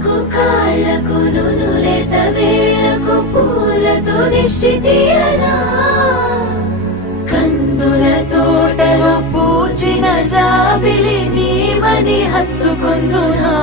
ముక్కుకు కాళ్ళకు నునులేత వేళ్లకు పూలతో దిష్టి తీయనా కందుల తోటలో పూచిన జాబిలి నీవని హత్తుకొందునా